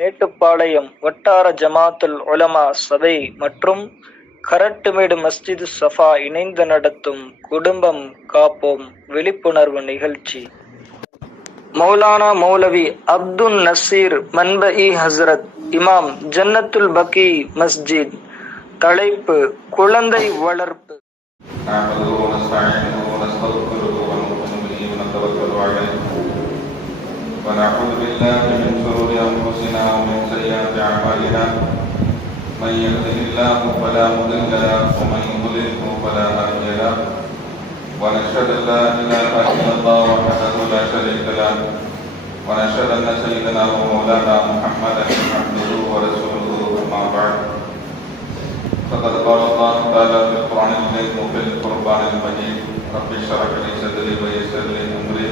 மேட்டுப்பாளையம் வட்டார ஜமாத்துல் உலமா சபை மற்றும் கரட்டுமேடு மஸ்ஜிது சஃபா இணைந்து நடத்தும் குடும்பம் காப்போம் விழிப்புணர்வு நிகழ்ச்சி மௌலானா மௌலவி அப்துல் நசீர் மன்பஇ ஹஸ்ரத் இமாம் ஜன்னத்துல் பக்கி மஸ்ஜித் தலைப்பு குழந்தை வளர்ப்பு نعمده ونستعينه ونستغفره ونؤمن به ونتوكل عليه ونعوذ بالله من ومن سيئات أعمالنا. من يهده الله فلا مضل له ومن يضلله فلا هادي له. ونشهد أن لا إله إلا الله وحده لا شريك له. ونشهد أن سيدنا ومولانا محمدا عبده ورسوله أما بعد. فقد قال الله تعالى في القرآن الكريم وفي القرآن المجيد رب اشرح لي صدري ويسر لي أمري.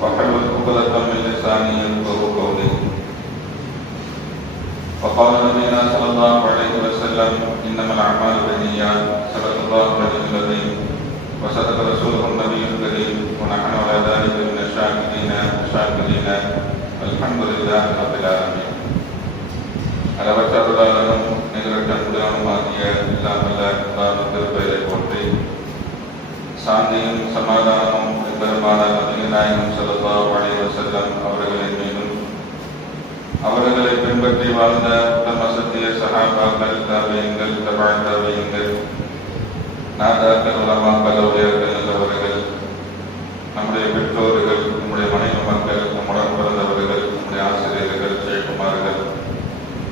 واحلل عقدة من لساني يفقهوا وقال نبينا صلى الله عليه وسلم إنما الأعمال بالنيات صدق الله العلي العظيم وصدق رسوله النبي الكريم ونحن على ذلك من الشاكرين الشاكرين الحمد لله رب العالمين அளவற்ற அருளாளனும் நிகரற்ற அன்புடனுமாகிய இல்லாமல்ல அல்லாஹ் திருப்பெயரை போற்றி சாந்தியும் சமாதானமும் பெருமான நபிநாயகம் செல்லா அலைஹி வஸல்லம் அவர்களின் மீதும் அவர்களை பின்பற்றி வாழ்ந்த உத்தம சத்திய சகாபாக்கள் தவியங்கள் தபாய் தவியங்கள் நாதாக்கள் உலமாக்கள் உயர்கள் நல்லவர்கள் நம்முடைய பெற்றோர்கள் நம்முடைய மனைவி மக்கள் நம்முடன் பிறந்தவர்கள் நம்முடைய ஆசிரியர்கள் ஜெயக்குமார்கள்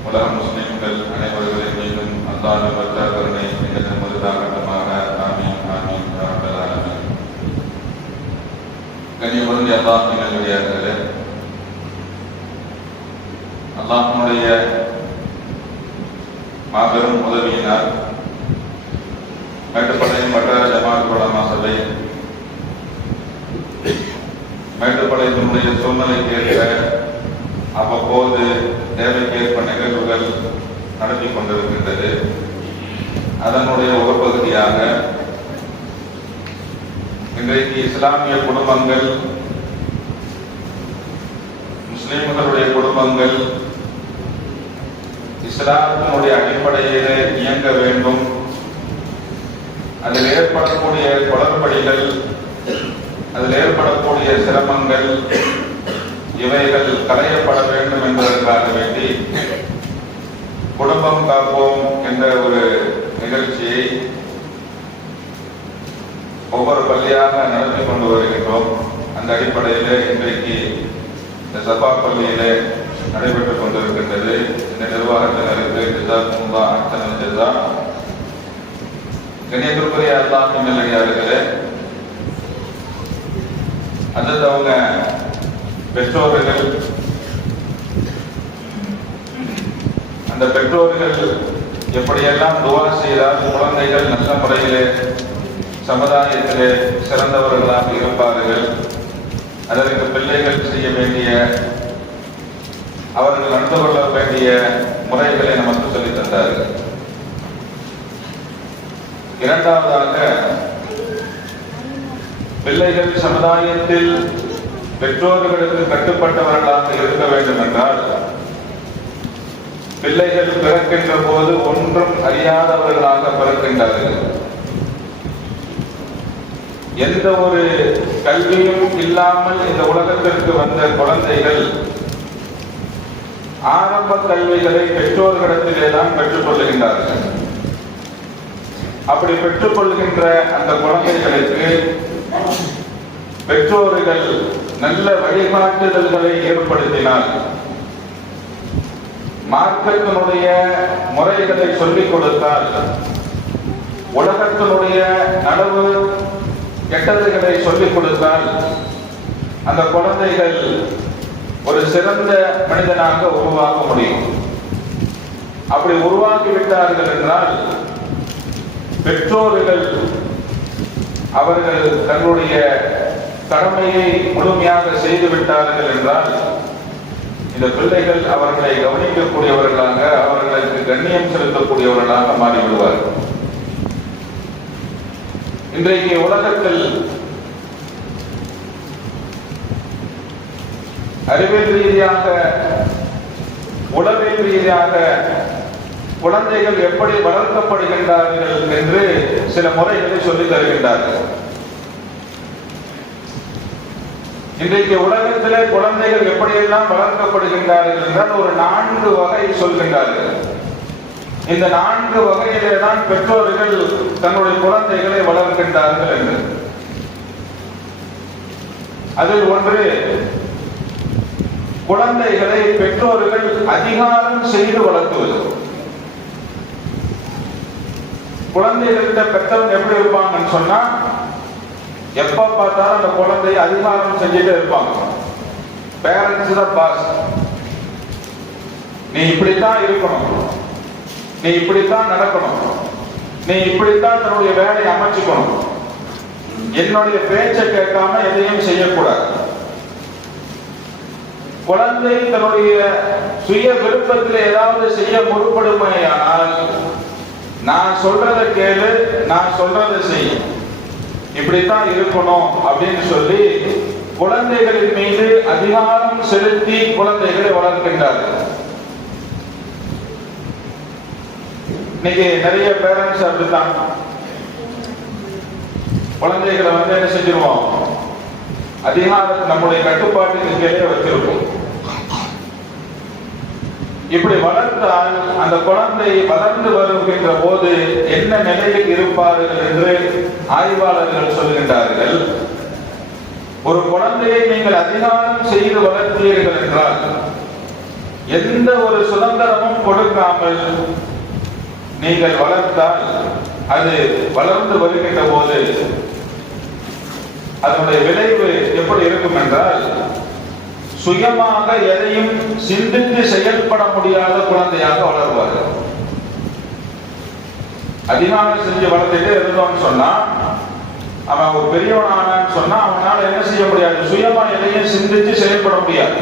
உலக முஸ்லிம்கள் அனைவர்களின் மீதும் அல்லாஹ் பற்ற கருணை எங்கள் முதலாகட்டமாக ஆமீன் ஆமீன் ரப்பல் ஆலமீன். கனியமருந்தி அல்லாஹனுடைய மாபெரும் உதவியினால் மேட்டுப்பாளையம் மற்ற ஜமாத் சபை மேட்டுப்பாளையத்தினுடைய சூழ்நிலைக்கு ஏற்ற அவ்வப்போது தேவைக்கேற்ப நிகழ்வுகள் நடத்தி கொண்டிருக்கின்றது. அதனுடைய ஒரு பகுதியாக இன்றைக்கு இஸ்லாமிய குடும்பங்கள் முஸ்லிம்களுடைய குடும்பங்கள் இஸ்லாத்தினுடைய அடிப்படையிலே இயங்க வேண்டும். அதில் ஏற்படக்கூடிய குளறுபடிகள் அதில் ஏற்படக்கூடிய சிரமங்கள் இவைகள் களையப்பட வேண்டும் என்பதற்காக வேண்டி குடும்பம் காப்போம் என்ற ஒரு நிகழ்ச்சியை ஒவ்வொரு பள்ளியாக நடத்தி கொண்டு வருகின்றோம். அந்த அடிப்படையில் இன்றைக்கு இந்த சபா பள்ளியிலே நடைபெற்றுக் கொண்டிருக்கின்றது. இந்த நிர்வாக ஜிசாக்குமுல்லா அத்தனை ஜிசா கணியத்திற்குரிய அல்லாஹின் நிலையாளர்களே அந்தந்த அவங்க பெற்றோர்கள் அந்த பெற்றோர்கள் எப்படியெல்லாம் துவா செய்தால் குழந்தைகள் நல்ல முறையிலே சமுதாயத்திலே சிறந்தவர்களாக இருப்பார்கள் அதற்கு பிள்ளைகள் செய்ய வேண்டிய அவர்கள் நடந்து கொள்ள வேண்டிய முறைகளை நமக்கு சொல்லித் தந்தார்கள் இரண்டாவதாக பிள்ளைகள் சமுதாயத்தில் பெற்றோர்களுக்கு கட்டுப்பட்டவர்களாக இருக்க வேண்டும் என்றால் பிள்ளைகள் பிறக்கின்ற போது ஒன்றும் அறியாதவர்களாக பிறக்கின்றார்கள் எந்த ஒரு கல்வியும் இல்லாமல் இந்த உலகத்திற்கு வந்த குழந்தைகள் ஆரம்ப கல்விகளை பெற்றோர்களிடத்திலே தான் பெற்றுக் அப்படி பெற்றுக்கொள்கின்ற அந்த குழந்தைகளுக்கு பெற்றோர்கள் நல்ல வழிகாட்டுதல்களை ஏற்படுத்தினால் மார்க்கத்தினுடைய முறைகளை சொல்லிக் கொடுத்தால் உலகத்தினுடைய நடவு கெட்டதுகளை சொல்லிக் கொடுத்தால் அந்த குழந்தைகள் ஒரு சிறந்த மனிதனாக உருவாக்க முடியும். அப்படி உருவாக்கி விட்டார்கள் என்றால் பெற்றோர்கள் அவர்கள் தங்களுடைய கடமையை முழுமையாக செய்து விட்டார்கள் என்றால் இந்த பிள்ளைகள் அவர்களை கவனிக்கக்கூடியவர்களாக அவர்களுக்கு கண்ணியம் செலுத்தக்கூடியவர்களாக மாறிவிடுவார்கள். இன்றைக்கு உலகத்தில் அறிவியல் ரீதியாக உளவியல் ரீதியாக குழந்தைகள் எப்படி வளர்க்கப்படுகின்றார்கள் என்று சில முறைகளை சொல்லி தருகின்றார்கள். இன்றைக்கு உலகத்திலே குழந்தைகள் எப்படியெல்லாம் வளர்க்கப்படுகின்றார்கள் என்றால் ஒரு நான்கு வகை சொல்கின்றார்கள். இந்த நான்கு வகையிலே தான் பெற்றோர்கள் தன்னுடைய குழந்தைகளை வளர்க்கின்றார்கள் என்று. அதில் ஒன்று குழந்தைகளை பெற்றோர்கள் அதிகாரம் செய்து வளர்த்துவது. குழந்தைகள்கிட்ட பெற்றவங்க எப்படி இருப்பாங்கன்னு சொன்னா எப்ப பார்த்தாலும் அந்த குழந்தைய அதிகாரம் செஞ்சுட்டே இருப்பாங்க. பேரண்ட்ஸ் தான் பாஸ் நீ இப்படித்தான் இருக்கணும். நீ இப்படித்தான் நடக்கணும். நீ இப்படித்தான் தன்னுடைய வேலையை அமைச்சுக்கணும். என்னுடைய பேச்சை கேட்காம எதையும் செய்யக்கூடாது. குழந்தை தன்னுடைய சுய விருப்பத்தில் ஏதாவது செய்ய முற்படுமையானால் நான் சொல்றதை கேளு நான் சொல்றதை செய். இப்படித்தான் இருக்கணும் அப்படின்னு சொல்லி குழந்தைகளின் மீது அதிகாரம் செலுத்தி குழந்தைகளை வளர்க்கின்றார்கள். இன்னைக்கு நிறைய பேரண்ட்ஸ் அப்படித்தான். குழந்தைகளை வந்து என்ன செஞ்சிருவோம்? அதிகாரம் நம்முடைய கட்டுப்பாட்டுக்கு கீழே வச்சிருக்கோம் இப்படி வளர்த்தால் அந்த குழந்தை வளர்ந்து வருகின்ற போது என்ன நிலையில் இருப்பார்கள் என்று ஆய்வாளர்கள் சொல்கின்றார்கள். ஒரு குழந்தையை நீங்கள் அதிகாரம் செய்து வளர்த்தீர்கள் என்றால் எந்த ஒரு சுதந்திரமும் கொடுக்காமல் நீங்கள் வளர்த்தால் அது வளர்ந்து வருகின்ற போது அதனுடைய விளைவு எப்படி இருக்கும் என்றால் சுயமாக எதையும் சிந்தித்து செயல்பட முடியாத குழந்தையாக வளருவார்கள் அதிகாரம் செஞ்சு வளர்த்துட்டு இருந்தோம்னு சொன்னா அவன் ஒரு பெரியவன் ஆனான்னு சொன்னா அவனால என்ன செய்ய முடியாது? சுயமா எதையும் சிந்திச்சு செயல்பட முடியாது.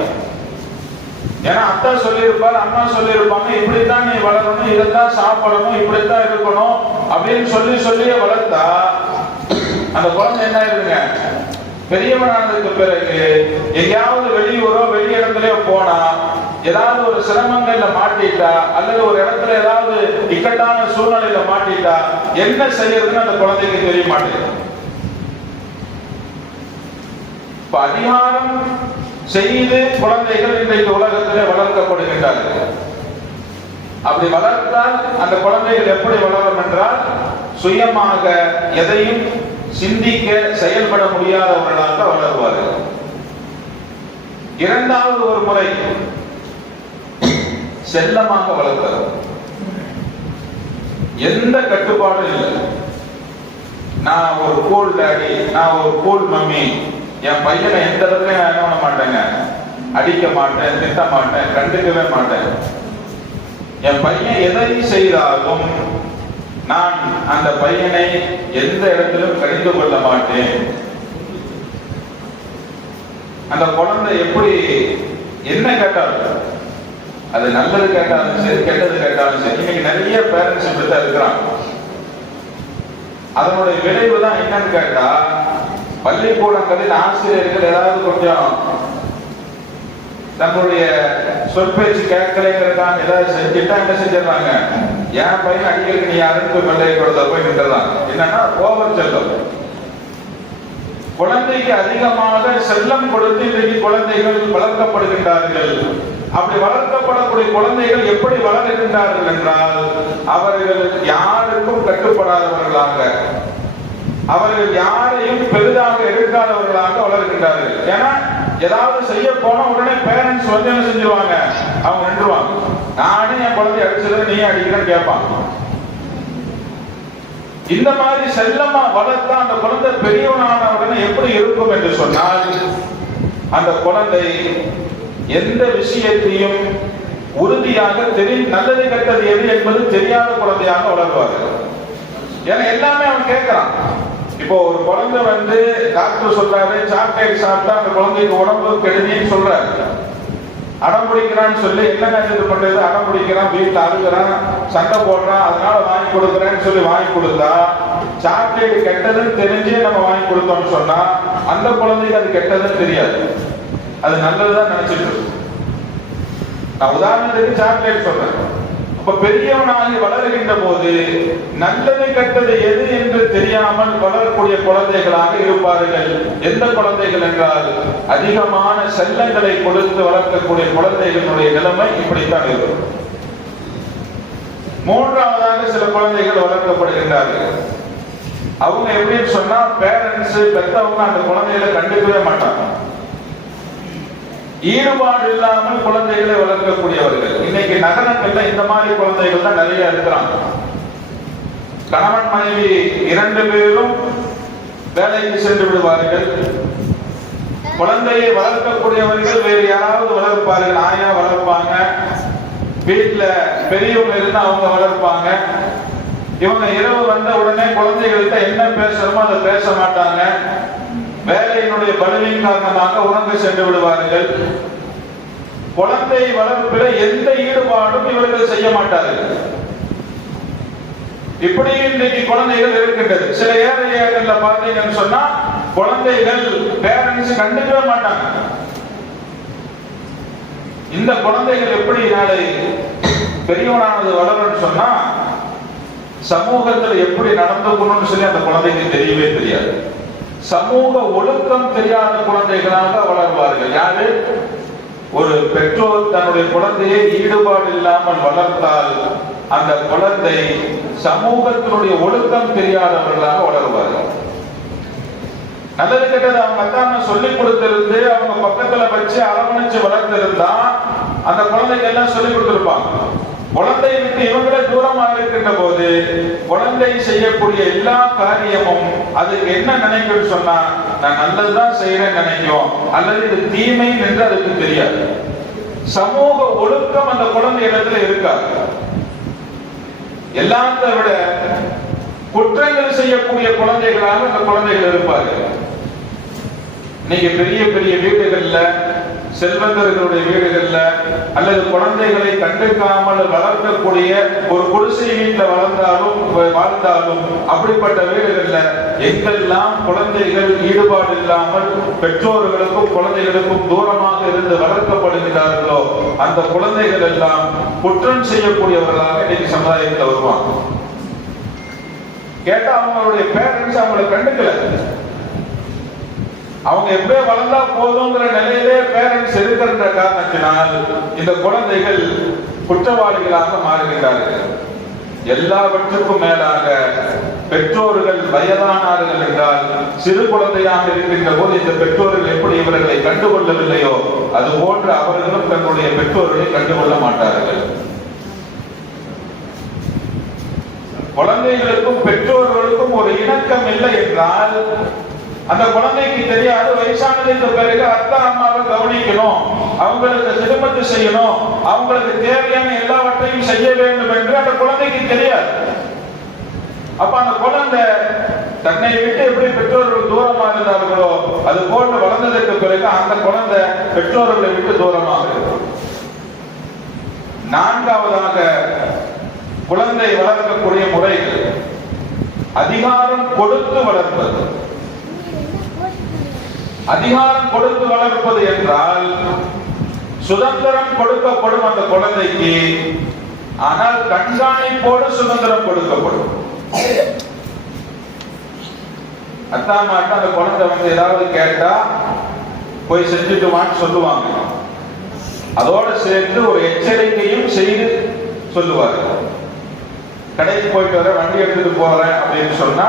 ஏன்னா அத்தா சொல்லியிருப்பார் அம்மா சொல்லியிருப்பாங்க இப்படித்தான் நீ வளரணும் இதைத்தான் சாப்பிடணும் இப்படித்தான் இருக்கணும் அப்படின்னு சொல்லி சொல்லியே வளர்த்தா அந்த குழந்தை என்ன ஆயிருங்க பெரியவனானதுக்கு பிறகு எங்கேயாவது வெளியூரோ வெளி இடத்துலயோ போனா ஏதாவது ஒரு சிரமங்கள்ல மாட்டிட்டா அல்லது ஒரு இடத்துல ஏதாவது இக்கட்டான சூழ்நிலையில மாட்டிட்டா என்ன செய்யறதுன்னு அந்த குழந்தைக்கு தெரிய மாட்டேங்குது. இப்ப அதிகாரம் செய்து குழந்தைகள் இன்றைக்கு உலகத்திலே வளர்க்கப்படுகின்றார்கள். அப்படி வளர்த்தால் அந்த குழந்தைகள் எப்படி வளரும் என்றால் சுயமாக எதையும் சிந்திக்க செயல்பட முடியாதவர்களாக வளருவார்கள். இரண்டாவது ஒரு முறை செல்லமாக வளர்ப்பது எந்த கட்டுப்பாடும் இல்லை. நான் ஒரு கோல் டாடி நான் ஒரு கோல் மம்மி என் பையனை எந்த இடத்துலயும் நான் என்ன பண்ண மாட்டேங்க. அடிக்க மாட்டேன் திட்ட மாட்டேன் கண்டுக்கவே மாட்டேன். என் பையன் எதை செய்தாலும் நான் அந்த பையனை எந்த இடத்திலும் கடிந்து கொள்ள மாட்டேன். அந்த குழந்தை எப்படி என்ன கேட்டாலும் அது நல்லது கேட்டாலும் சரி கெட்டது கேட்டாலும் சரி இன்னைக்கு நிறைய பேரண்ட்ஸ் இப்படித்தான் இருக்கிறாங்க. அதனுடைய விளைவு தான் என்னன்னு கேட்டா பள்ளிக்கூடங்களில் ஆசிரியர்கள் ஏதாவது கொஞ்சம் தன்னுடைய சொற்பேச்சு கேட்கலைங்கிறதுக்காக ஏதாவது செஞ்சுட்டா என்ன செஞ்சிடறாங்க? என் பையன் அடிக்கடி நீ யாருன்னு போய் கொடுத்த போய் நின்றுறாங்க என்னன்னா கோபம் செல்லம். குழந்தைக்கு அதிகமாக செல்லம் கொடுத்து இன்றைக்கு குழந்தைகள் வளர்க்கப்படுகின்றார்கள். அப்படி வளர்க்கப்படக்கூடிய குழந்தைகள் எப்படி வளர்கின்றார்கள் என்றால் அவர்கள் யாருக்கும் கட்டுப்படாதவர்களாக அவர்கள் யாரையும் பெரிதாக எடுக்காதவர்களாக வளர்கின்றார்கள். ஏன்னா ஏதாவது செய்ய போன உடனே பேரண்ட்ஸ் வந்து என்ன செஞ்சிருவாங்க? அவங்க நின்றுவாங்க நானே என் குழந்தைய அடிச்சதை நீ அடிக்கிறேன்னு கேட்பாங்க. இந்த மாதிரி செல்லமா வளர்த்தா அந்த குழந்தை பெரியவனான உடனே எப்படி இருக்கும் என்று சொன்னால் அந்த குழந்தை எந்த விஷயத்தையும் உறுதியாக தெரி நல்லது கெட்டது எது என்பது தெரியாத குழந்தையாக வளர்வார்கள். ஏன்னா எல்லாமே அவன் கேட்கறான். இப்போ ஒரு குழந்தை வந்து டாக்டர் சொல்றாரு சாக்லேட் சாப்பிட்டா அந்த குழந்தைக்கு உடம்பு கெடுதின்னு சொல்றாரு. அடம் பிடிக்கிறான்னு சொல்லி என்ன இது பண்றது? அடம் பிடிக்கிறான் வீட்டில் அழுகிறான் சண்டை போடுறான் அதனால வாங்கி கொடுக்குறேன்னு சொல்லி வாங்கி கொடுத்தா சாக்லேட் கெட்டதுன்னு தெரிஞ்சே நம்ம வாங்கி கொடுத்தோம்னு சொன்னா அந்த குழந்தைக்கு அது கெட்டதுன்னு தெரியாது. அது நல்லதுதான் நினைச்சிட்டு நான் உதாரணத்துக்கு சாக்லேட் சொல்றேன். இப்ப பெரியவனாகி வளர்கின்ற போது நல்லது கெட்டது எது என்று தெரியாமல் வளரக்கூடிய குழந்தைகளாக இருப்பார்கள். எந்த குழந்தைகள் என்றால் அதிகமான செல்லங்களை கொடுத்து வளர்க்கக்கூடிய குழந்தைகளுடைய நிலைமை இப்படித்தான் இருக்கும். மூன்றாவதாக சில குழந்தைகள் வளர்க்கப்படுகின்றார்கள். அவங்க எப்படின்னு சொன்னா பேரண்ட்ஸ் பெத்தவங்க அந்த குழந்தைகளை கண்டுக்கவே மாட்டாங்க. ஈடுபாடு இல்லாமல் குழந்தைகளை வளர்க்கக்கூடியவர்கள். இன்னைக்கு நகரங்கள்ல இந்த மாதிரி குழந்தைகள் தான் நிறைய இருக்கிறாங்க. கணவன் மனைவி இரண்டு பேரும் வேலைக்கு சென்று விடுவார்கள். குழந்தையை வளர்க்கக்கூடியவர்கள் வேறு யாராவது வளர்ப்பார்கள். ஆயா வளர்ப்பாங்க. வீட்டுல பெரியவங்க இருந்து அவங்க வளர்ப்பாங்க. இவங்க இரவு வந்த உடனே குழந்தைகள்கிட்ட என்ன பேசணுமோ அதை பேச மாட்டாங்க. வேலையினுடைய பலுவின் காரணமாக உறங்க சென்று விடுவார்கள். குழந்தை வளர்ப்பில எந்த ஈடுபாடும் இவர்கள் செய்ய மாட்டார்கள். இப்படி இன்றைக்கு குழந்தைகள் இருக்கின்றது. சில ஏழைகள்ல பார்த்தீங்கன்னு சொன்னா குழந்தைகள் பேரண்ட்ஸ் கண்டுக்கவே மாட்டாங்க. இந்த குழந்தைகள் எப்படி நாளை பெரியவனானது வளரும்னு சொன்னா சமூகத்துல எப்படி நடந்துக்கணும்னு சொல்லி அந்த குழந்தைக்கு தெரியவே தெரியாது. சமூக ஒழுக்கம் தெரியாத குழந்தைகளாக வளர்வார்கள். யாரு? ஒரு பெற்றோர் தன்னுடைய குழந்தையை ஈடுபாடு இல்லாமல் வளர்த்தால் அந்த குழந்தை சமூகத்தினுடைய ஒழுக்கம் தெரியாதவர்களாக வளருவார்கள். நல்லது கெட்டது அவங்க அத்தான் சொல்லி கொடுத்திருந்து அவங்க பக்கத்துல வச்சு அரவணைச்சு வளர்த்திருந்தா அந்த குழந்தைக்கு எல்லாம் சொல்லி கொடுத்திருப்பாங்க. குழந்தை விட்டு இவங்களே தூரமாக இருக்கின்ற போது குழந்தை செய்யக்கூடிய எல்லா காரியமும் அதுக்கு என்ன நினைக்கும் சொன்னா நான் நல்லதுதான் செய்யறேன் நினைக்கும். அல்லது இது தீமை என்று அதுக்கு தெரியாது. சமூக ஒழுக்கம் அந்த குழந்தை இடத்துல இருக்காது. எல்லாத்தை விட குற்றங்கள் செய்யக்கூடிய குழந்தைகளாக அந்த குழந்தைகள் இருப்பார்கள். இன்னைக்கு பெரிய பெரிய வீடுகள்ல செல்வந்தர்களுடைய வீடுகள்ல அல்லது குழந்தைகளை கண்டுக்காமல் வளர்க்கக்கூடிய ஒரு குடிசை வீட்டுல வளர்ந்தாலும் வாழ்ந்தாலும் அப்படிப்பட்ட வீடுகள்ல எங்கெல்லாம் குழந்தைகள் ஈடுபாடு இல்லாமல் பெற்றோர்களுக்கும் குழந்தைகளுக்கும் தூரமாக இருந்து வளர்க்கப்படுகிறார்களோ அந்த குழந்தைகள் எல்லாம் குற்றம் செய்யக்கூடியவர்களாக இன்னைக்கு சமுதாயத்தில் வருவாங்க. கேட்டா அவங்களுடைய பேரண்ட்ஸ் அவங்களை கண்டுக்கல. அவங்க எப்படியே வளர்ந்தா போதுங்கிற நிலையிலே பேரண்ட்ஸ் இருக்கிற காரணத்தினால் இந்த குழந்தைகள் குற்றவாளிகளாக மாறுகிறார்கள் எல்லாவற்றுக்கும் மேலாக பெற்றோர்கள் வயதானார்கள் என்றால் சிறு குழந்தையாக இருக்கின்ற போது இந்த பெற்றோர்கள் எப்படி இவர்களை கண்டுகொள்ளவில்லையோ அது போன்று அவர்களும் தன்னுடைய பெற்றோர்களை கண்டுகொள்ள மாட்டார்கள். குழந்தைகளுக்கும் பெற்றோர்களுக்கும் ஒரு இணக்கம் இல்லை என்றால் அந்த குழந்தைக்கு தெரியாது வயசானதுக்கு பிறகு அத்தா அம்மாவை கவனிக்கணும். அவங்களுக்கு சிறுமத்து செய்யணும். அவங்களுக்கு தேவையான எல்லாவற்றையும் செய்ய வேண்டும் என்று அந்த குழந்தைக்கு தெரியாது. அப்ப அந்த குழந்தை தன்னை விட்டு எப்படி பெற்றோர்கள் தூரமா இருந்தார்களோ அது போன்று வளர்ந்ததற்கு பிறகு அந்த குழந்தை பெற்றோர்களை விட்டு தூரமாக இருக்கும் நான்காவதாக குழந்தை வளர்க்கக்கூடிய முறைகள். அதிகாரம் கொடுத்து வளர்ப்பது. அதிகாரம் கொடுத்து வளர்ப்பது என்றால் சுதந்திரம் கொடுக்கப்படும் அந்த குழந்தைக்கு ஆனால் கண்காணிப்போடு சுதந்திரம் கொடுக்கப்படும். அத்தா மாட்ட அந்த குழந்தை வந்து ஏதாவது கேட்டா போய் செஞ்சுட்டு வான்னு சொல்லுவாங்க. அதோட சேர்த்து ஒரு எச்சரிக்கையும் செய்து சொல்லுவார்கள் கடைக்கு போயிட்டு வர வண்டி எடுத்துட்டு போறேன் அப்படின்னு சொன்னா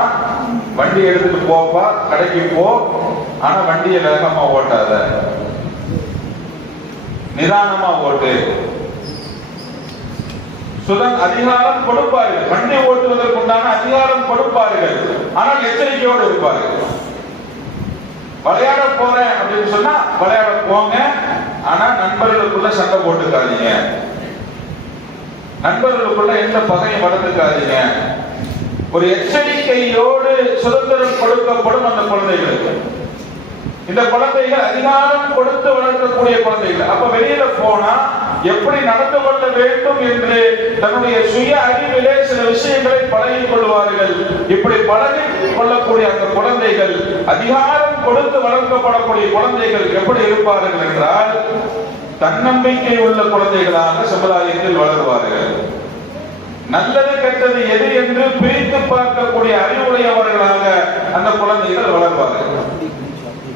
வண்டி எடுத்துட்டு போப்பா கடைக்கு போ. ஆனா வண்டியை வேகமா ஓட்டாத. நிதானமா ஓட்டு. சுதன் அதிகாரம் கொடுப்பார்கள். வண்டி ஓட்டுவதற்குண்டான அதிகாரம் கொடுப்பார்கள். ஆனால் எச்சரிக்கையோடு இருப்பார்கள். விளையாட போறேன் அப்படின்னு சொன்னா விளையாட போங்க. ஆனா நண்பர்களுக்குள்ள சண்டை போட்டுக்காதீங்க. நண்பர்களுக்குள்ள எந்த பகையும் வளர்த்துக்காதீங்க. ஒரு எச்சரிக்கையோடு சுதந்திரம் கொடுக்கப்படும் அந்த குழந்தைகளுக்கு. இந்த குழந்தைகள் அதிகாரம் கொடுத்து வளர்க்கக்கூடிய குழந்தைகள். அப்ப வெளியில போனா எப்படி நடந்து கொள்ள வேண்டும் என்று தன்னுடைய சுய அறிவிலே சில விஷயங்களை பழகி கொள்வார்கள். இப்படி பழகி கொள்ளக்கூடிய அந்த குழந்தைகள் அதிகாரம் கொடுத்து வளர்க்கப்படக்கூடிய குழந்தைகள் எப்படி இருப்பார்கள் என்றால் தன்னம்பிக்கை உள்ள குழந்தைகளாக சமுதாயத்தில் வளருவார்கள். நல்லது கெட்டது எது என்று பிரித்து பார்க்கக்கூடிய அறிவுடையவர்களாக அந்த குழந்தைகள் வளர்வார்கள்.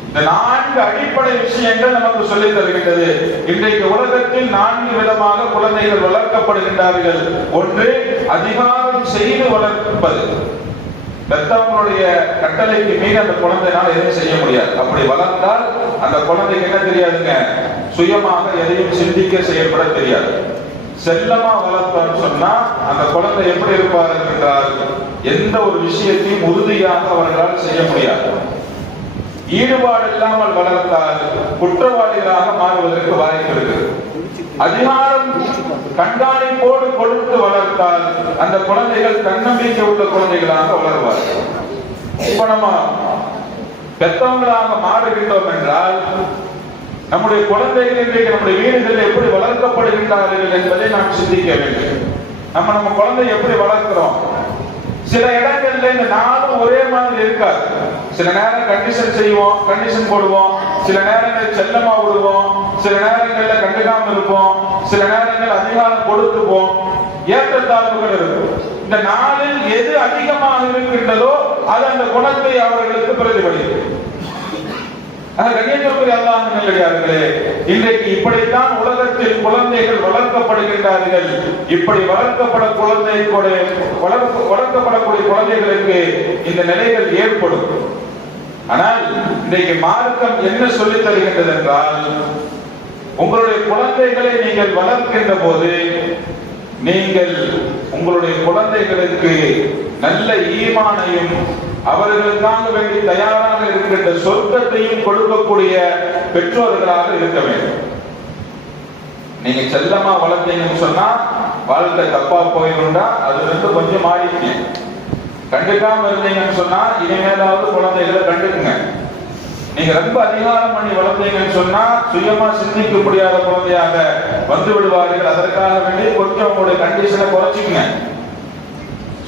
இந்த நான்கு அடிப்படை விஷயங்கள் நமக்கு சொல்லித் தருகின்றது. இன்றைக்கு உலகத்தில் நான்கு விதமாக குழந்தைகள் வளர்க்கப்படுகின்றார்கள். ஒன்று அதிகாரம் செய்து வளர்ப்பது. பெத்தவங்களுடைய கட்டளைக்கு மீறி அந்த குழந்தைனால எதுவும் செய்ய முடியாது. அப்படி வளர்ந்தால் அந்த குழந்தைக்கு என்ன தெரியாதுங்க? சுயமாக எதையும் சிந்திக்க செயல்பட தெரியாது. செல்லமா வளர்த்தான்னு சொன்னா அந்த குழந்தை எப்படி இருப்பார் என்றால் எந்த ஒரு விஷயத்தையும் உறுதியாக அவர்களால் செய்ய முடியாது. ஈடுபாடு இல்லாமல் வளர்த்தால் குற்றவாளிகளாக மாறுவதற்கு வாய்ப்பு இருக்கு. அதிகாரம் கண்காணிப்போடு கொடுத்து வளர்த்தால் அந்த குழந்தைகள் தன்னம்பிக்கை உள்ள குழந்தைகளாக வளருவார்கள். இப்ப நம்ம பெத்தவங்களாக மாறுகின்றோம் என்றால் நம்முடைய குழந்தைகள் இன்றைக்கு நம்முடைய வீடுகளில் எப்படி வளர்க்கப்படுகின்றார்கள் என்பதை நாம் சிந்திக்க வேண்டும். நம்ம நம்ம குழந்தை எப்படி வளர்க்கிறோம்? சில இடங்கள்ல இந்த நாளும் ஒரே மாதிரி இருக்காது. சில நேரம் கண்டிஷன் செய்வோம் கண்டிஷன் போடுவோம். சில நேரங்கள் செல்லமா விடுவோம். சில நேரங்கள்ல கண்டுக்காம இருப்போம். சில நேரங்கள் அதிகாரம் கொடுத்துப்போம் ஏற்றத்தாழ்வுகள் இருக்கும். இந்த நாளில் எது அதிகமாக இருக்கின்றதோ அது அந்த குணத்தை அவர்களுக்கு பிரதிபலிக்கும். கண்ணியத்துக்குரிய அல்லாஹ் நல்லடியார்களே இன்றைக்கு இப்படித்தான் உலகத்தில் குழந்தைகள் வளர்க்கப்படுகின்றார்கள். இப்படி வளர்க்கப்பட குழந்தை வளர்க்க வளர்க்கப்படக்கூடிய குழந்தைகளுக்கு இந்த நிலைகள் ஏற்படும். ஆனால் இன்றைக்கு மார்க்கம் என்ன சொல்லித் தருகின்றது என்றால் உங்களுடைய குழந்தைகளை நீங்கள் வளர்க்கின்ற போது நீங்கள் உங்களுடைய குழந்தைகளுக்கு நல்ல ஈமானையும் அவர்களுக்காக வேண்டி தயாராக இருக்கின்ற சொர்க்கத்தையும் கொடுக்கக்கூடிய பெற்றோர்களாக இருக்க வேண்டும். நீங்க செல்லமா வளர்த்தீங்கன்னு சொன்னா வாழ்க்கை தப்பா போயிருந்தா அதுல இருந்து கொஞ்சம் மாறிக்கங்க கண்டுக்காம இருந்தீங்கன்னு சொன்னா இனிமேலாவது குழந்தைகளை கண்டுக்குங்க. நீங்க ரொம்ப அதிகாரம் பண்ணி வளர்த்தீங்கன்னு சொன்னா சுயமா சிந்திக்க முடியாத குழந்தையாக வந்து விடுவார்கள். அதற்காக வேண்டி கொஞ்சம் உங்களுடைய கண்டிஷனை குறைச்சிக்கங்க.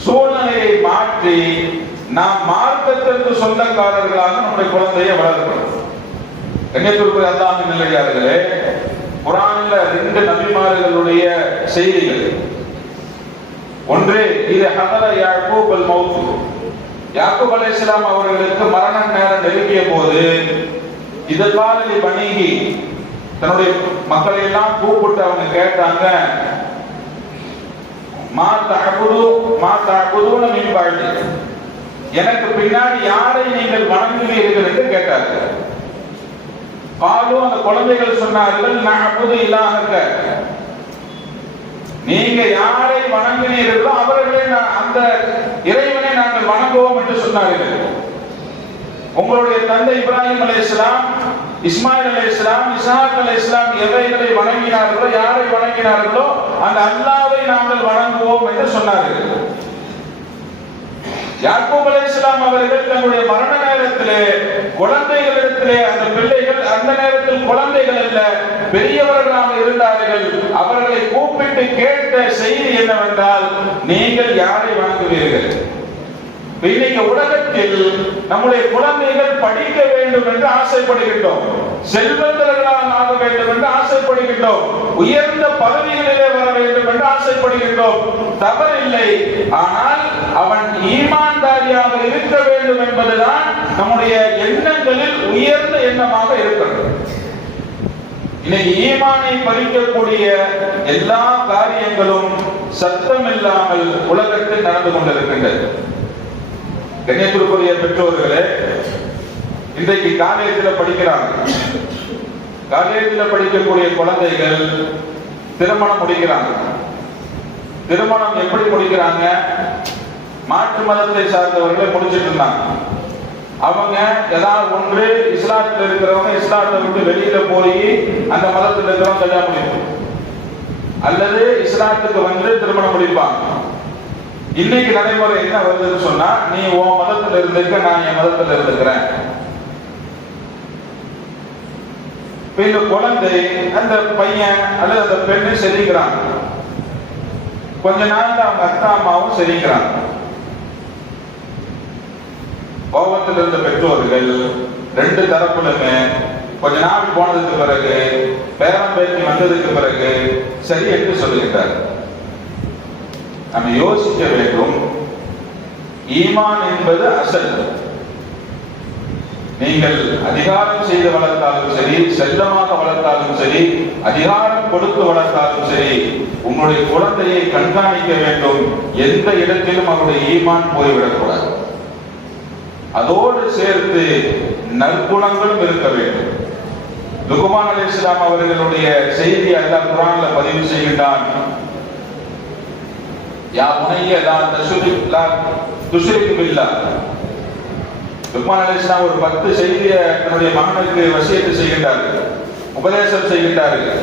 சூழ்நிலையை மாற்றி நாம் மார்க்கத்திற்கு சொந்தக்காரர்களாக நம்முடைய குழந்தையை வளர்க்கணும். கண்ணியத்திற்கு அல்லாஹ் நிலையார்களே குரானில் ரெண்டு நபிமார்களுடைய செய்திகள். ஒன்று இது ஹதர யாக்கூப் அல் மௌத் யாக்கூப் இஸ்லாம் அவர்களுக்கு மரண நேரம் நெருங்கிய போது இதற்கால பணிகி தன்னுடைய மக்களை எல்லாம் கூப்பிட்டு அவங்க கேட்டாங்க மா தஅபுது மா தஅபுதுன மீன் பஅதி எனக்கு பின்னாடி யாரை நீங்கள் வணங்குவீர்கள் என்று கேட்டார்கள். காலும் அந்த குழந்தைகள் சொன்னார்கள் நான் அப்போது இலாஹக நீங்க யாரை வணங்கினீர்களோ அவர்களை அந்த இறைவனை நாங்கள் வணங்குவோம் என்று சொன்னார்கள். உங்களுடைய தந்தை இப்ராஹிம் இஸ்லாம் இஸ்மாயில் அலைஹிஸ்ஸலாம் இஸ்ஹாக் இஸ்லாம் எவைகளை வணங்கினார்களோ யாரை வணங்கினார்களோ அந்த அல்லாவை நாங்கள் வணங்குவோம் என்று சொன்னார்கள். யாக்கூப் அலைஹிஸ்ஸலாம் அவர்கள் தங்களுடைய மரண நேரத்திலே குழந்தைகளிடத்திலே அந்த பிள்ளைகள் அந்த நேரத்தில் குழந்தைகள் அல்ல பெரியவர்களாக இருந்தார்கள். அவர்களை கூப்பிட்டு கேட்ட செய்தி என்னவென்றால் நீங்கள் யாரை வணங்குவீர்கள் இன்னைக்கு உலகத்தில் நம்முடைய குழந்தைகள் படிக்க வேண்டும் என்று ஆசைப்படுகின்றோம். செல்வந்தர்களாக ஆக வேண்டும் என்று ஆசைப்படுகின்றோம். உயர்ந்த பதவிகளில் வேண்டும் என்று ஆசைப்படுகின்றோம். தவறில்லை ஆனால் அவன் ஈமான்தாரியாக இருக்க வேண்டும் என்பதுதான் நம்முடைய எண்ணங்களில் உயர்ந்த எண்ணமாக இருக்கிறது. இன்னைக்கு ஈமானை பறிக்கக்கூடிய எல்லா காரியங்களும் சத்தம் இல்லாமல் உலகத்தில் நடந்து கொண்டிருக்கின்றது. கண்ணியத்திற்குரிய பெற்றோர்களே இன்றைக்கு காலேஜில் படிக்கிறாங்க. காலேஜில் படிக்கக்கூடிய குழந்தைகள் திருமணம் முடிக்கிறாங்க. திருமணம் எப்படி முடிக்கிறாங்க? மாற்று மதத்தை சார்ந்தவர்களை முடிச்சிட்டு இருந்தாங்க. அவங்க ஏதாவது ஒன்று இஸ்லாத்தில் இருக்கிறவங்க இஸ்லாத்தை விட்டு வெளியில போய் அந்த மதத்தில் இருக்கிறவங்க கல்யாணம் முடிக்கும் அல்லது இஸ்லாத்துக்கு வந்து திருமணம் முடிப்பாங்க. இன்னைக்கு நடைமுறை என்ன வருதுன்னு சொன்னா நீ உன் மதத்துல இருந்துக்க நான் என் மதத்துல இருந்துக்கிறேன் இப்ப இந்த குழந்தை அந்த பையன் அல்லது அந்த பெண்ணு செரிக்கிறாங்க கொஞ்ச நாள்ல அவங்க அத்தா அம்மாவும் செரிக்கிறாங்க கோபத்தில் இருந்த பெற்றோர்கள் ரெண்டு தரப்புலுமே கொஞ்ச நாள் போனதுக்கு பிறகு பேரம் பேச்சு வந்ததுக்கு பிறகு சரி என்று சொல்லுகின்றார் நம்ம யோசிக்க வேண்டும். ஈமான் என்பது அசல். நீங்கள் அதிகாரம் செய்து வளர்த்தாலும் சரி செல்லமாக வளர்த்தாலும் சரி அதிகாரம் கொடுத்து வளர்த்தாலும் சரி உங்களுடைய குழந்தையை கண்காணிக்க வேண்டும். எந்த இடத்திலும் அவருடைய ஈமான் போய்விடக்கூடாது. அதோடு சேர்த்து நற்குணங்களும் இருக்க வேண்டும். லுகுமான் அலி இஸ்லாம் அவர்களுடைய செய்தி அல்லா குரான்ல பதிவு செய்கின்றான். யா முனைய லா தசுரிக் லா துஷ்ரிக் லுக்மான் அலி இஸ்லாம் ஒரு பத்து செய்தியை தன்னுடைய மகனுக்கு வசியத்தை செய்கின்றார்கள். உபதேசம் செய்கின்றார்கள்.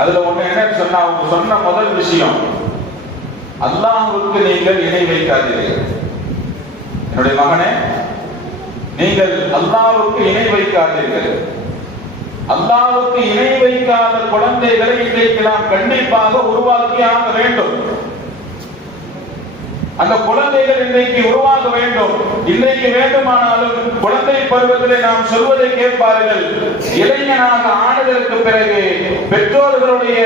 அதுல ஒண்ணு என்ன சொன்னா அவங்க சொன்ன முதல் விஷயம் அல்லாஹுக்கு நீங்கள் இணை வைக்காதீர்கள். என்னுடைய மகனே நீங்கள் அல்லாவுக்கு இணை வைக்காதீர்கள். அல்லாவுக்கு இணை வைக்காத குழந்தைகளை இன்றைக்கு நாம் கண்டிப்பாக உருவாக்கி ஆக வேண்டும். அந்த குழந்தைகள் இன்றைக்கு உருவாக வேண்டும். இன்றைக்கு வேண்டுமானாலும் குழந்தை பருவத்திலே நாம் சொல்வதை கேட்பார்கள். இளைஞனாக ஆனதற்கு பிறகு பெற்றோர்களுடைய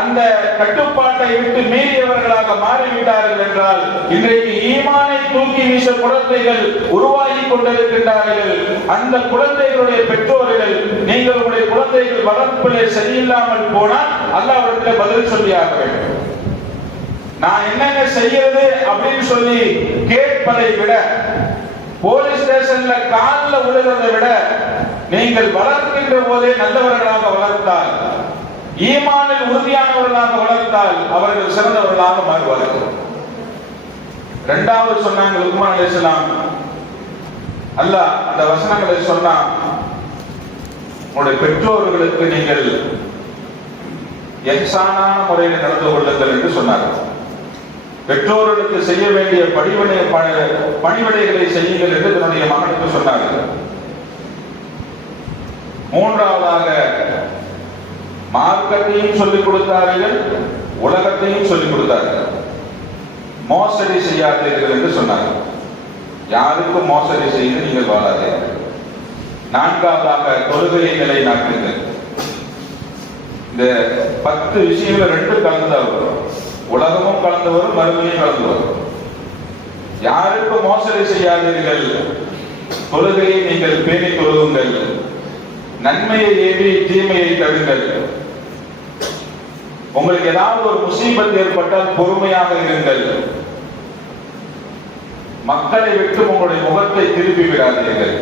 அந்த கட்டுப்பாட்டை விட்டு மீறியவர்களாக மாறிவிட்டார்கள் என்றால் இன்றைக்கு ஈமானை தூக்கி வீச குழந்தைகள் உருவாகி கொண்டிருக்கின்றார்கள். அந்த குழந்தைகளுடைய பெற்றோர்கள் நீங்கள் உங்களுடைய குழந்தைகள் வளர்ப்பிலே சரியில்லாமல் போனால் அல்லாவிடத்தில் பதில் சொல்லியாக வேண்டும். நான் என்னென்ன செய்யறது அப்படின்னு சொல்லி கேட்பதை விட போலீஸ் ஸ்டேஷன்ல காலில் விழுகிறதை விட நீங்கள் வளர்க்கின்ற போதே நல்லவர்களாக வளர்த்தால் ஈமானில் உறுதியானவர்களாக வளர்த்தால் அவர்கள் சிறந்தவர்களாக மாறுவார்கள். இரண்டாவது சொன்னாங்க லுக்மான் அலிஸ்லாம் அல்ல அந்த வசனங்களை சொன்னா உங்களுடைய பெற்றோர்களுக்கு நீங்கள் எக்ஸானான முறையில் நடந்து கொள்ளுங்கள் என்று சொன்னார்கள். பெற்றோர்களுக்கு செய்ய வேண்டிய படிவினை ப- பணிவிடைகளை செய்யுங்கள் என்று தன்னுடைய மகனுக்கு சொன்னார்கள். மூன்றாவதாக மார்க்கத்தையும் சொல்லிக் கொடுத்தார்கள் உலகத்தையும் சொல்லிக் கொடுத்தார்கள் மோசடி செய்யாதீர்கள் என்று சொன்னார்கள். யாருக்கும் மோசடி செய்து நீங்கள் வாழாதீர்கள். நான்காவதாக தொழுகையை நிலைநாட்டுங்கள். இந்த பத்து விஷயங்கள் ரெண்டு கலந்து வரும். உலகமும் கலந்து வரும் மறுமையும் கலந்து வரும் யாருக்கும் மோசடி செய்யாதீர்கள். தொழுகையை நீங்கள் பேணி தொழுகுங்கள். நன்மையை ஏவி தீமையை தடுங்கள். உங்களுக்கு ஏதாவது ஒரு முசீபத் ஏற்பட்டால் பொறுமையாக இருங்கள். மக்களை விட்டு உங்களுடைய முகத்தை திருப்பி விடாதீர்கள்.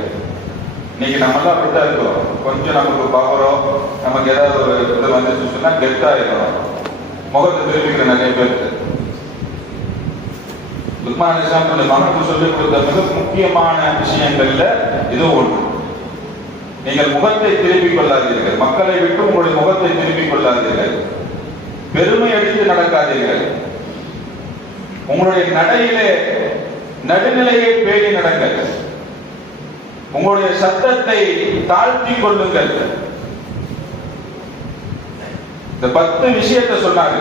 இன்னைக்கு நம்ம எல்லாம் அப்படித்தான் இருக்கிறோம் கொஞ்சம் நமக்கு பவரோ நமக்கு ஏதாவது ஒரு இது வந்துச்சு சொன்னா கெத்தா இருக்கிறோம் முகத்தை திருப்பிக்கிற நிறைய பேருக்கு லுக்மான் இஸ்லாம் தன்னுடைய மகனுக்கு சொல்லிக் கொடுத்த மிக முக்கியமான விஷயங்கள்ல இது ஒன்று நீங்கள் முகத்தை திருப்பிக் கொள்ளாதீர்கள். மக்களை விட்டு உங்களுடைய முகத்தை திருப்பிக் கொள்ளாதீர்கள். பெருமை அடித்து நடக்காதீர்கள். உங்களுடைய நடையிலே நடுநிலையை பேணி நடங்கள். உங்களுடைய சத்தத்தை தாழ்த்தி கொள்ளுங்கள். இந்த பத்து விஷயத்தை சொன்னாங்க.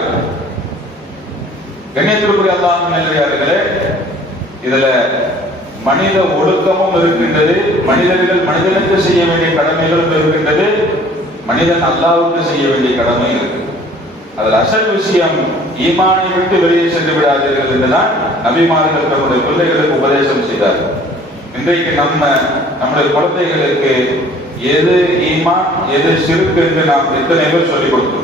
கண்ணியத்திற்குரிய அல்லாஹ் நல்லே இதுல மனித ஒழுக்கமும் இருக்கின்றது மனிதர்கள் மனிதனுக்கு செய்ய வேண்டிய கடமைகளும் இருக்கின்றது மனிதன் அல்லாவுக்கு செய்ய வேண்டிய கடமை இருக்கு. அதில் அசல் விஷயம் ஈமானை விட்டு வெளியே சென்று விடாதீர்கள் என்றுதான் நபிமார்கள் தன்னுடைய பிள்ளைகளுக்கு உபதேசம் செய்தார்கள் இன்றைக்கு நம்ம நம்முடைய குழந்தைகளுக்கு எது ஈமான் எது சிறுக்கு என்று நாம் எத்தனை பேர் சொல்லிக் கொடுக்கிறோம்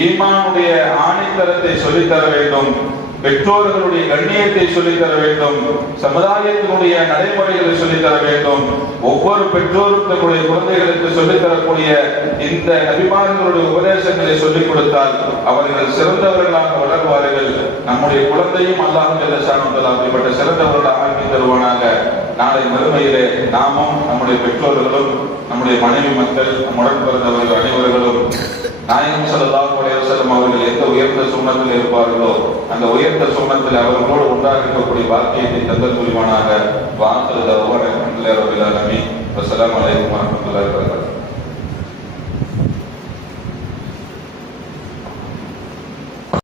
ஈமானுடைய ஆணைத்தரத்தை சொல்லித்தர வேண்டும். பெற்றோர்களுடைய கண்ணியத்தை சொல்லித்தர வேண்டும். சமுதாயத்தினுடைய நடைமுறைகளை சொல்லித்தர வேண்டும். ஒவ்வொரு பெற்றோரும் தன்னுடைய குழந்தைகளுக்கு சொல்லித்தரக்கூடிய இந்த நபிமார்களுடைய உபதேசங்களை சொல்லிக் கொடுத்தால் அவர்கள் சிறந்தவர்களாக வளர்வார்கள். நம்முடைய குழந்தையும் அல்லாஹ் அப்படிப்பட்ட சிறந்தவர்களாக ஆக்கி தருவானாக. நாளை மறுமையிலே நாமும் நம்முடைய பெற்றோர்களும் நம்முடைய மனைவி மக்கள் நம்முடன் பிறந்தவர்கள் அனைவர்களும் நாயகம் ஸல்லல்லாஹு அலைஹி வஸல்லம் அவர்கள் எந்த உயர்ந்த சுண்ணத்தில் இருப்பார்களோ அந்த உயர்ந்த சுண்ணத்தில் அவர்களோடு உண்டாக இருக்கக்கூடிய பாக்கியத்தை தந்தல் புரிவானாக. வாசல் தருவான அல்ஹம்துலில்லாஹி ரபில் ஆலமீன். வஸ்ஸலாமு அலைக்கும் வரஹ்மத்துல்லாஹி வபரகாத்துஹு.